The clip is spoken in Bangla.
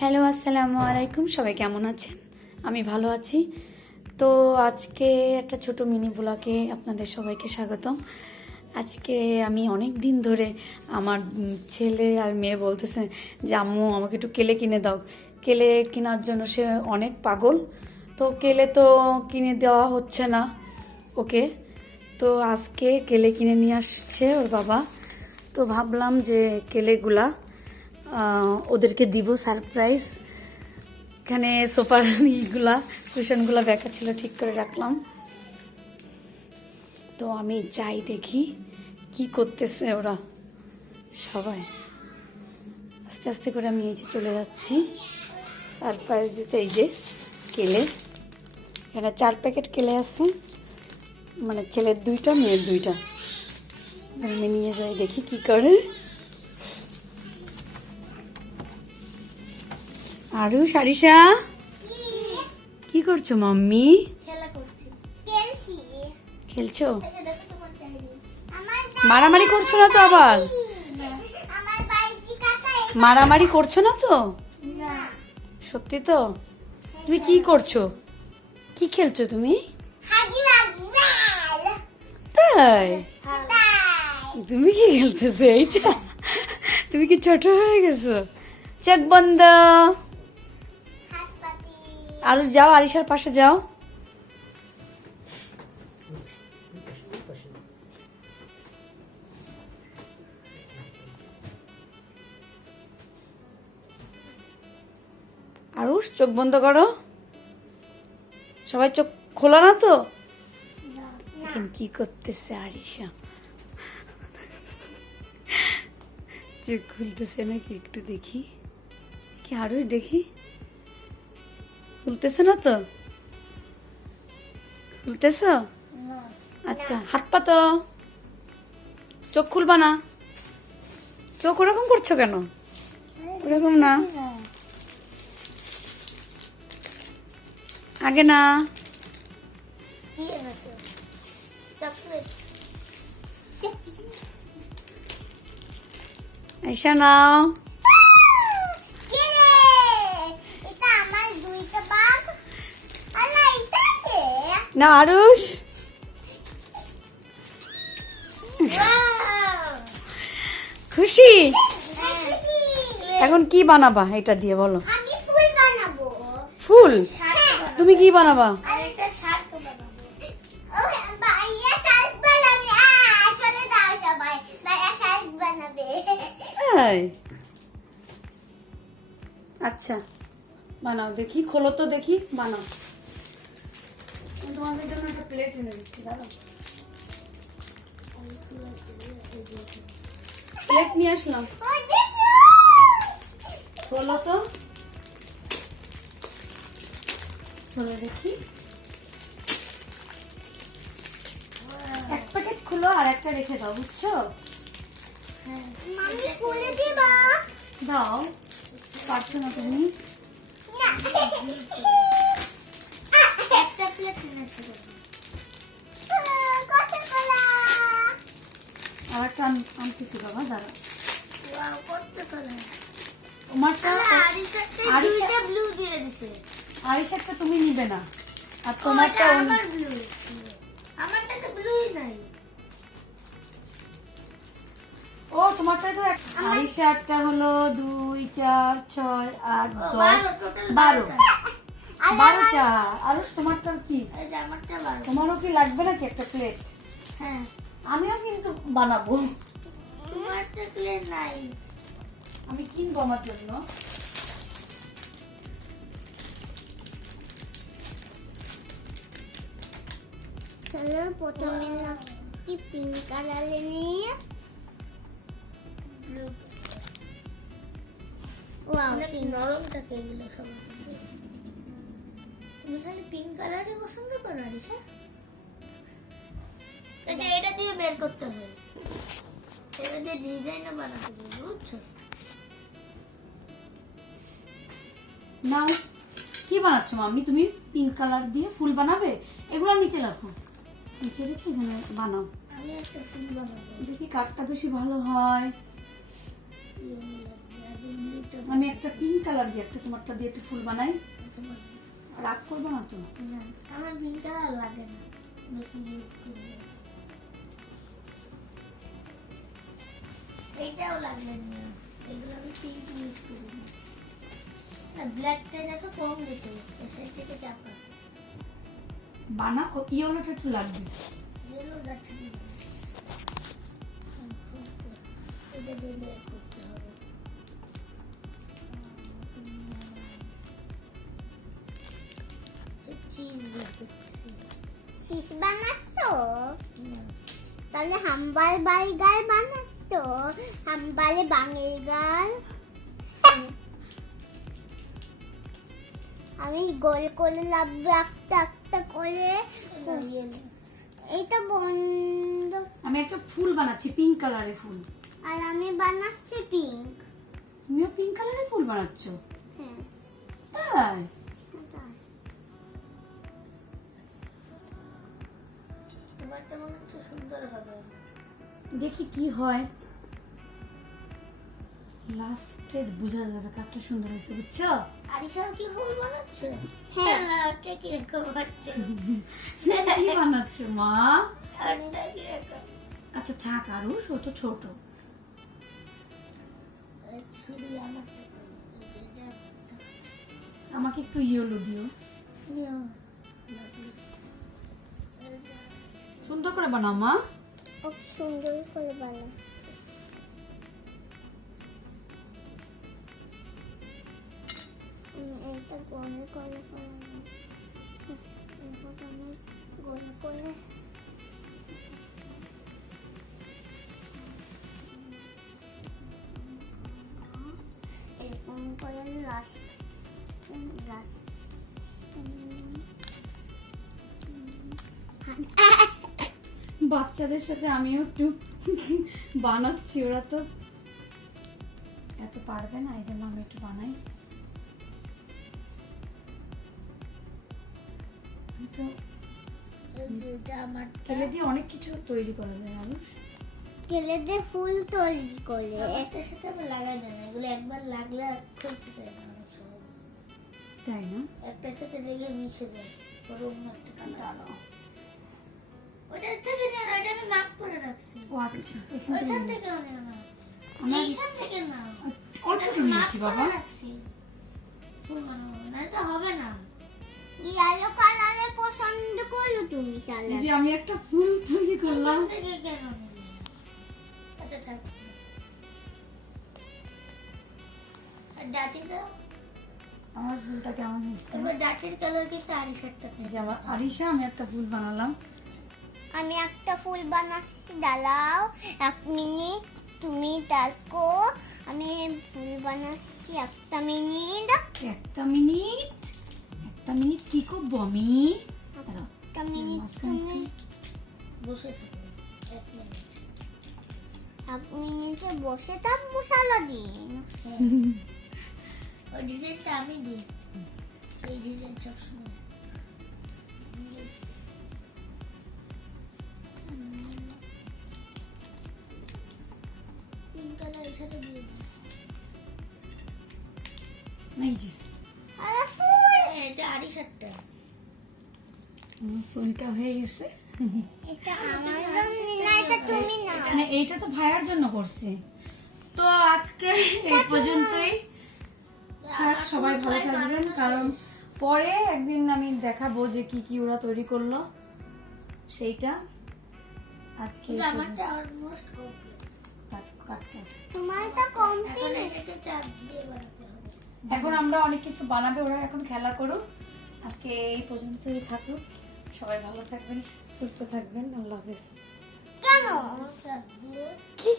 হ্যালো, আসসালামু আলাইকুম। সবাই কেমন আছেন? আমি ভালো আছি। তো আজকে একটা ছোট মিনি ব্লগে আপনাদের সবাইকে স্বাগতম। আজকে আমি অনেক দিন ধরে আমার ছেলে আর মেয়ে বলতেছে যে, আম্মু, আমাকে একটু কেলে কিনে দাও। কেলে কেনার জন্য সে অনেক পাগল। তো কেলে তো কিনে দেওয়া হচ্ছে না ওকে। তো আজকে কেলে কিনে নিয়ে আসছে ওর বাবা। তো ভাবলাম যে কেলেগুলা ওদেরকে দিব সারপ্রাইজ এখানে সোফার ইগুলা কুশনগুলো বেঁকা ছিল, ঠিক করে রাখলাম। তো আমি যাই দেখি কি করতেছে ওরা সবাই। আস্তে আস্তে করে আমি এই যে চলে যাচ্ছি। সারপ্রাইজ দিতে এই যে কেলে। এখানে চার প্যাকেট কেলে আছে। মানে ছেলের দুইটা, মেয়ের দুইটা। আমি নিয়ে যাই দেখি কি করে। আরু সারিসা কি করছ মাম্মি? খেলছি। মারামারি করছ না তো আবার? মারামারি করছ না তো? সত্যি তো? তুমি কি করছ? কি খেলছো তুমি? তাই? তুমি কি খেলতেছো এইটা? তুমি কি ছোট হয়ে গেছো? চেক বন্ধ। আরু, যাও, আরিশার পাশে যাও। আরুষ, চোখ বন্ধ করো। সবাই চোখ খোলা না তো? এখন কি করতেছে আরিশা? চোখ খুলতেছে নাকি একটু দেখি। কি আরুষ দেখি? খুলতেছে না তো? খুলতেছ? আচ্ছা হাত পা তো চোখ খুলবা না। চোখ ওরকম করছ কেন? ওরকম না। আগে না। এনেছো নাও। না আরুষ? খুশি। এখন কি বানাবা এটা দিয়ে বলো। ফুল তুমি কি বানাবা? আচ্ছা বানাও দেখি খোলো তো দেখি বানাও। তোমাদের জন্য একটা প্লেট এনে দিচ্ছি দাঁড়াও প্লেট নিয়ে আসলাম। ও তো? খোলো দেখি এক প্যাকেট খুলো আর একটা রেখে দাও বুঝছ? দাও। পারছ না তুমি? আর একটা আনতেছি বাবা দাঁড়া। তুমি নিবে না। আর তোমারটা তোমারটা আমার ব্লু আমারটা তো ব্লুই নাই। ও তোমারটা তো আরিশারটা হলো দুই চার ছয় আট দশ বারো বারোটা। বারোটা আরুষ তোমারটা কি? এই যে আমারটা বারো। তোমারও কি লাগবে নাকি একটা প্লেট হ্যাঁ। আমিও কিন্তু বানাবো। তোমার তো প্লেট নাই। আমি কিনবো আমার জন্য। চলো প্রথমে নাকি পিঙ্ক কালারে নিয়ে। ওয়াও নরম থাকে এগুলো সব? তুমি খালি পিঙ্ক কালারই পছন্দ করো আরিশা? এই এটা দিয়ে বের করতে হবে। এটা দিয়ে ডিজাইনও বানাতে হবে বুঝছ? নাও কি বানাচ্ছ মাম্মি তুমি? পিঙ্ক কালার দিয়ে ফুল বানাবে? এগুলো নিচে রাখো। নিচে রেখে এখানে বানাও। আমি একটা ফুল বানাবো। দেখি কাঠটা বেশি ভালো হয়। ইয়ে আমি একটা পিঙ্ক কালার দিয়ে একটা তোমারটা দিয়ে একটু ফুল বানাই। রাগ করব না তো? না আমার পিঙ্ক কালার লাগে না বেশি ইউজ করব এটাও লাগবে না এগুলো আমি পিঙ্ক ইউজ করি না। ব্ল্যাকটা দেখো কম গেছে এসে থেকে চাপা। বানা ও ইয়েলোটা একটু লাগবে। এগুলো যাচ্ছে। এটা দিয়ে করতে হবে। চিজ বের করতেছি চিজ বানাচ্ছো? তাহলে হাম্বাল বার্গার বানাচ্ছো? হাম্বালে বাঙের গাল? আমি গোল করে লাভবো একটা একটা করে। এটা এইটা বন্ধ। আমি একটা ফুল বানাচ্ছি পিঙ্ক কালারের ফুল। আর আমি বানাচ্ছি পিঙ্ক তুমিও পিঙ্ক কালারের ফুল বানাচ্ছ? হ্যাঁ। তাই? মনে হচ্ছে সুন্দর হবে দেখি কি হয় লাস্টে বোঝা যাবে কাঠটা সুন্দর হয়েছে বুঝছ আরিশা কি ফুল বানাচ্ছে হ্যাঁ। ওটা কীরকম হচ্ছে কি বানাচ্ছো মা আন্ডা কীরকম আচ্ছা থাক আরও ছোট ছোট এই ছুরি আমার আমাকে একটু ইয়েলো দিও সুন্দর করে বানাও মা খুব সুন্দর করে বানাচ্ছি উম, এইটা গোল করে করে এরপর আমি গোল করে বাচ্চাদের সাথে আমিও একটু বানাচ্ছি ওরা তো এত পারবে না এই জন্য আমি একটু বানাই। তো ফেলে দিয়ে অনেক কিছু তৈরি করা যায় আরুষ কেলে দিয়ে ফুল তৈরি করে। একটার সাথে আমি লাগাই দেয় না এগুলো একবার লাগলে আর খুলতে চাই না অনেক সময়। তাই না? একটার সাথে লেগে মিশে যায় অন্য একটা কালার। ওটার থেকে না ওটা আমি মাপ করে রাখছি। ও আচ্ছা থেকে না আমার থেকে না একটু নিয়েছি বাবা। রাখছি। ফুল বানাবো না তো হবে না। ইয়ালো কালারে পছন্দ করো তুমি এই যে আমি একটা ফুল তৈরি করলাম। থেকে কেন আচ্ছা থাক। ডাটি দাও আমার ফুলটা কেমন হয়েছে? এবার ডাটির কালার কিন্তু আরিশারটা এই যে আমার আরিশা আমি একটা ফুল বানালাম। আমি একটা ফুল বানাচ্ছি দাঁড়াও। এক মিনিট তুমি তারকো আমি ফুল বানাচ্ছি একটা মিনিট। একটা মিনিট একটা মিনিট কি করব আমি? একটা মিনিট তুমি বসে থাকবে এক মিনিট। এক মিনিটে বসে থাকব সারাদিন। হ্যাঁ। ওই ডিজাইনটা আমি দিই। এই ডিজাইন সবসময় পিঙ্ক সাথে দিয়ে এই যে আরে ফুল এটা আড়ি সাতটা। ফুলটা হয়ে গেছে। এটা আমার না এটা তুমি না মানে এইটা তো ভাইয়ার জন্য করছি। তো আজকে এই পর্যন্তই। থাক সবাই ভালো থাকবেন কারণ পরে একদিন আমি দেখাবো যে কি কি ওরা তৈরি করল। সেইটা আজকে আমারটা অলমোস্ট কমপ্লিট কাট- কাট, কাট। এখন কমপ্লিট এটাকে চাপ দিয়ে বানাতে হবে। এখন আমরা অনেক কিছু বানাবে ওরা এখন খেলা করুক। আজকে এই পর্যন্তই থাকুক। সবাই ভালো থাকবেন সুস্থ থাকবেন। আল্লাহ হাফিজ। কেন? কি?